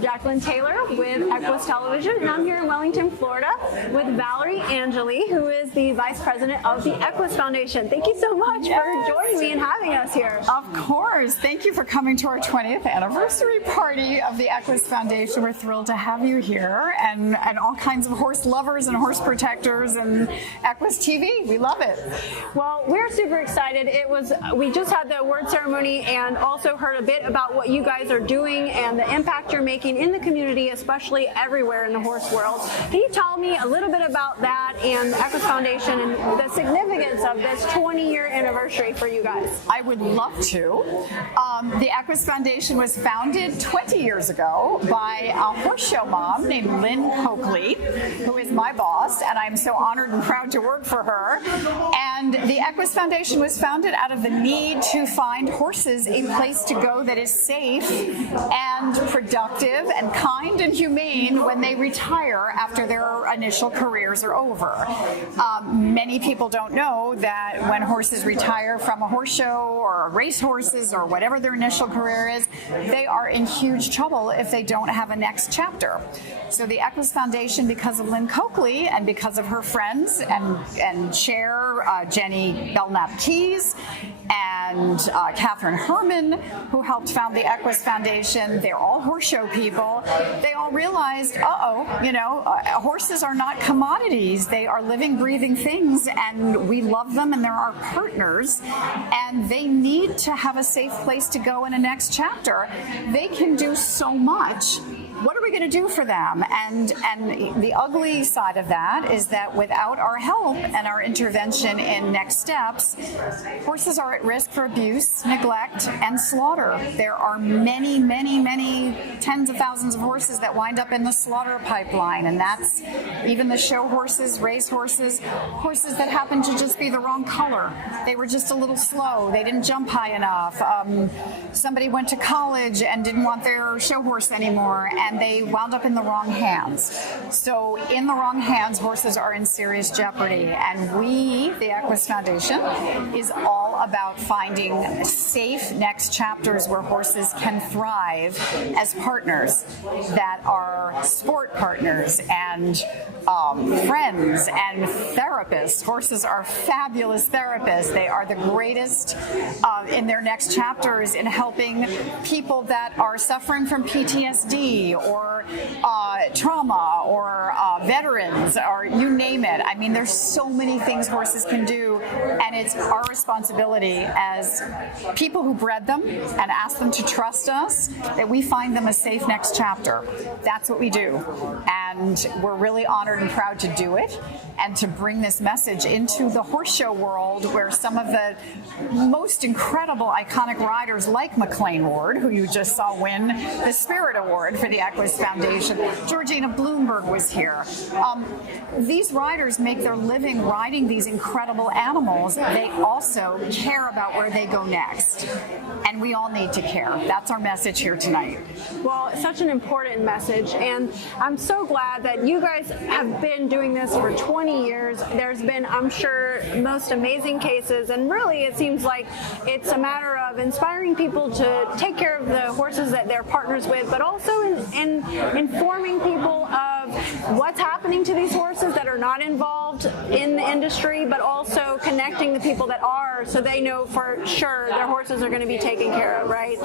I'm Jacqueline Taylor with EQUUS Television, and I'm here in Wellington, Florida with Valerie Angeli, who is the Vice President of the EQUUS Foundation. Thank you so much for joining me and having us here. Of course. Thank you for coming to our 20th anniversary party of the EQUUS Foundation. We're thrilled to have you here, and all kinds of horse lovers and horse protectors and EQUUS TV. We love it. Well, we're super excited. We just had the award ceremony and also heard a bit about what you guys are doing and the impact you're making in the community, especially everywhere in the horse world. Can you tell me a little bit about that and EQUUS Foundation and the significance of this 20-year anniversary for you guys? I would love to. The EQUUS Foundation was founded 20 years ago by a horse show mom named Lynn Coakley, who is my boss, and I'm so honored and proud to work for her. And the EQUUS Foundation was founded out of the need to find horses a place to go that is safe and productive and kind and humane when they retire after their initial careers are over. Many people don't know that when horses retire from a horse show or race horses or whatever their initial career is, they are in huge trouble if they don't have a next chapter. So the EQUUS Foundation, because of Lynn Coakley and because of her friends and chair Jenny Belknap-Keys and Catherine Herman, who helped found the EQUUS Foundation, they're all horse show people. They all realized, horses are not commodities. They are living, breathing things, and we love them, and they're our partners, and they need to have a safe place to go in a next chapter. They can do so much. What are we going to do for them? And the ugly side of that is that without our help and our intervention in next steps, horses are at risk for abuse, neglect, and slaughter. There are many, many, many tens of thousands of horses that wind up in the slaughter pipeline, and that's even the show horses, race horses, horses that happen to just be the wrong color. They were just a little slow. They didn't jump high enough. Somebody went to college and didn't want their show horse anymore, and they wound up in the wrong hands. So in the wrong hands, horses are in serious jeopardy. And we, the EQUUS Foundation, is all about finding safe next chapters where horses can thrive as partners that are sport partners and friends and therapists. Horses are fabulous therapists. They are the greatest in their next chapters in helping people that are suffering from PTSD or trauma or veterans, or you name it. I mean, there's so many things horses can do, and it's our responsibility as people who bred them and ask them to trust us that we find them a safe next chapter. That's what we do, and we're really honored and proud to do it and to bring this message into the horse show world, where some of the most incredible iconic riders like McLean Ward, who you just saw win the Spirit Award for the EQUUS Foundation, Georgina Bloomberg was here. These riders make their living riding these incredible animals. They also care about where they go next, and we all need to care. That's our message here tonight. Well, it's such an important message, and I'm so glad that you guys have been doing this for 20 years. There's been, I'm sure, most amazing cases, and really it seems like it's a matter of inspiring people to take care of the horses that they're partners with, but also in informing people of what's happening to these horses that are not involved in the industry, but also connecting the people that are, so they know for sure their horses are going to be taken care of, right?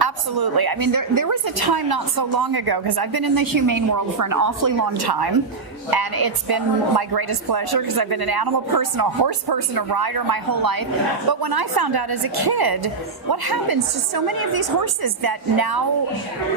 Absolutely. I mean, there was a time not so long ago, because I've been in the humane world for an awfully long time, and it's been my greatest pleasure because I've been an animal person, a horse person, a rider my whole life. But when I found out as a kid what happens to so many of these horses that now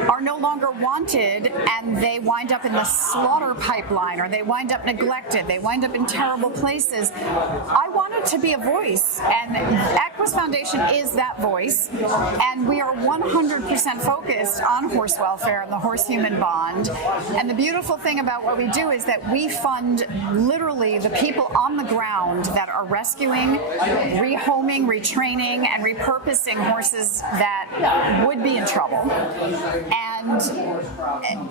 are no longer wanted, and they wind up in the slaughter pipeline, or they wind up neglected, they wind up in terrible places, I wanted to be a voice, and EQUUS Foundation is that voice, and we are 100% focused on horse welfare and the horse-human bond. And the beautiful thing about what we do is that we fund literally the people on the ground that are rescuing, rehoming, retraining, and repurposing horses that would be in trouble. And And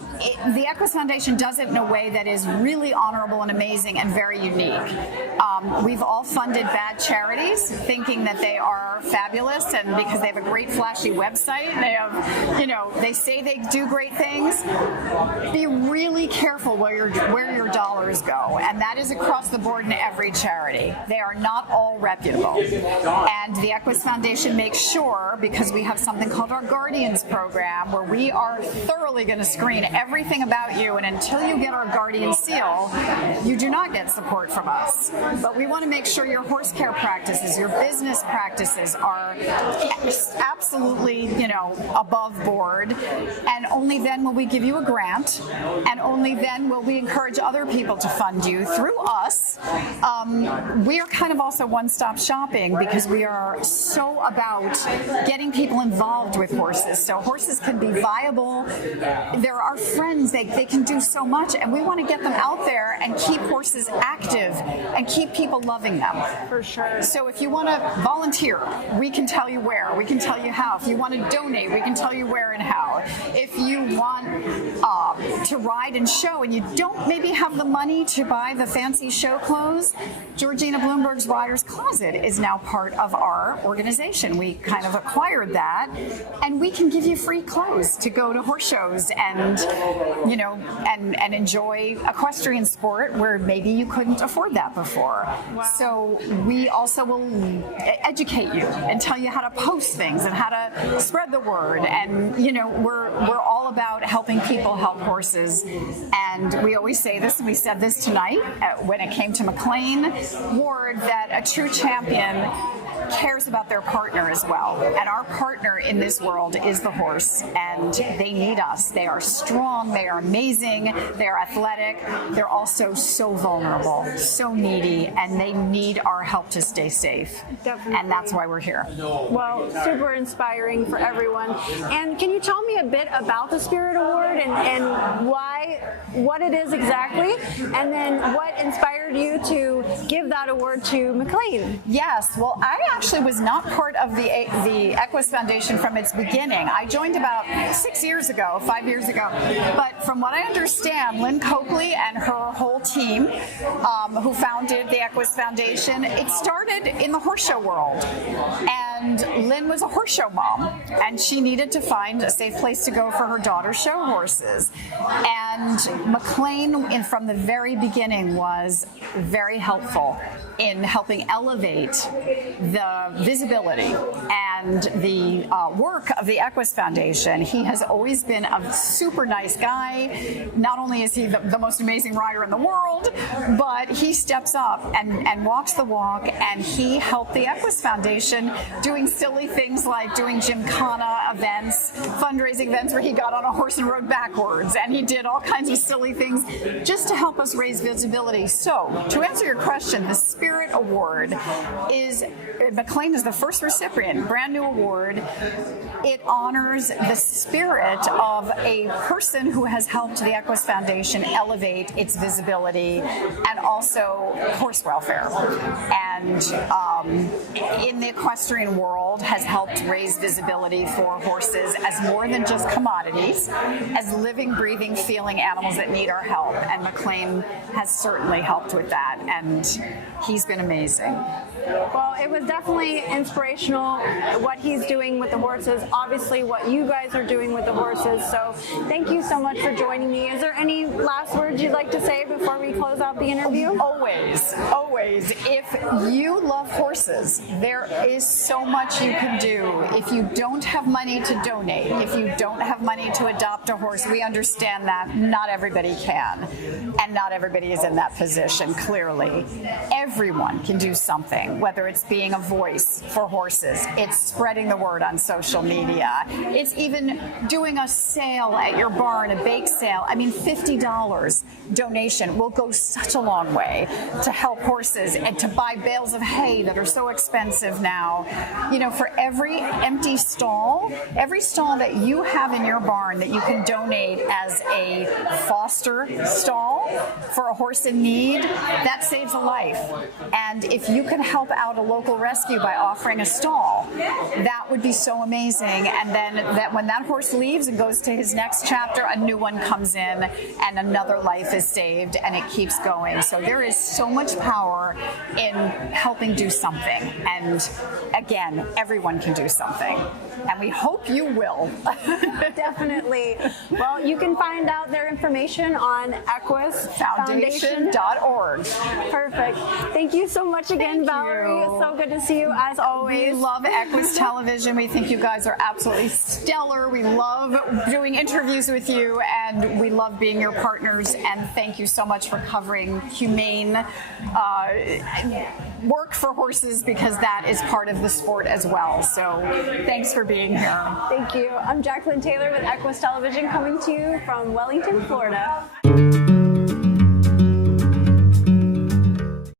the EQUUS Foundation does it in a way that is really honorable and amazing and very unique. We've all funded bad charities thinking that they are fabulous, and because they have a great flashy website, they have, they say they do great things. Be really careful where your dollars go, and that is across the board in every charity. They are not all reputable. And the EQUUS Foundation makes sure, because we have something called our Guardians program, where we are thoroughly going to screen everything about you, and until you get our Guardian seal, you do not get support from us. But we want to make sure your horse care practices, your business practices are absolutely, above board, and only then will we give you a grant, and only then will we encourage other people to fund you through us. We are kind of also one-stop shopping because we are so about getting people involved with horses. So horses can be viable. They're our friends. They can do so much, and we want to get them out there and keep horses active and keep people loving them. For sure. So if you want to volunteer, we can tell you where. We can tell you how. If you want to donate, we can tell you where and how. If you want to ride and show and you don't maybe have the money to buy the fancy show clothes, Georgina Bloomberg's Rider's Closet is now part of our organization. We kind of acquired that, and we can give you free clothes to go to horse shows and and enjoy equestrian sport where maybe you couldn't afford that before. Wow. So we also will educate you and tell you how to post things and how to spread the word, and we're all about helping people help horses. And we always say this, and we said this tonight when it came to McLean Ward, that a true champion cares about their partner as well. And our partner in this world is the horse, and they need us. They are strong, they are amazing, they are athletic, they're also so vulnerable, so needy, and they need our help to stay safe. Definitely. And that's why we're here. Well, super inspiring for everyone. And can you tell me a bit about the Spirit Award and what it is exactly, and then what inspired you to give that award to McLean? Yes, well, I actually was not part of the EQUUS Foundation from its beginning. I joined about 5 years ago. But from what I understand, Lynn Coakley and her whole team, who founded the EQUUS Foundation, it started in the horse show world. And Lynn was a horse show mom, and she needed to find a safe place to go for her daughter's show horses. And McLean, from the very beginning, was very helpful in helping elevate the visibility and the work of the EQUUS Foundation. He has always been a super nice guy. Not only is he the most amazing rider in the world, but he steps up and walks the walk, and he helped the EQUUS Foundation doing silly things like doing gymkhana events, fundraising events where he got on a horse and rode backwards, and he did all kinds of silly things just to help us raise visibility. So, to answer your question, the Spirit Award McLean is the first recipient, brand new award. It honors the spirit of a person who has helped the EQUUS Foundation elevate its visibility and also horse welfare. And in the equestrian world has helped raise visibility for horses as more than just commodities, as living, breathing, feeling animals that need our help. And McLean has certainly helped with that, and he's been amazing. Well, it was definitely inspirational what he's doing with the horses, obviously what you guys are doing with the horses. So thank you so much for joining me. Is there any last words you'd like to say before we close out the interview? Always. If you love horses, there is so much you can do. If you don't have money to donate, if you don't have money to adopt a horse, we understand that not everybody can, and not everybody is in that position, clearly. Everyone can do something, whether it's being a voice for horses, it's spreading the word on social media, it's even doing a sale at your barn, a bake sale. I mean, $50 donation will go such a long way to help horses and to buy bales of hay that are so expensive now. for every empty stall, every stall that you have in your barn that you can donate as a foster stall for a horse in need, that saves a life. And if you can help out a local rescue by offering a stall, that would be so amazing. And then when that horse leaves and goes to his next chapter, a new one comes in and another life is saved, and it keeps going. So there is so much power in helping do something. And again, everyone can do something. And we hope you will. Definitely. Well, you can find out their information on EQUUS Foundation.org. Perfect. Thank you so much again, Valerie. It's so good to see you as always. We love EQUUS Television. We think you guys are absolutely stellar. We love doing interviews with you, and we love being your partners. And thank you so much for covering humane work for horses, because that is part of the sport as well. So thanks for being here. Thank you. I'm Jacqueline Taylor with EQUUS Television, coming to you from Wellington, Florida.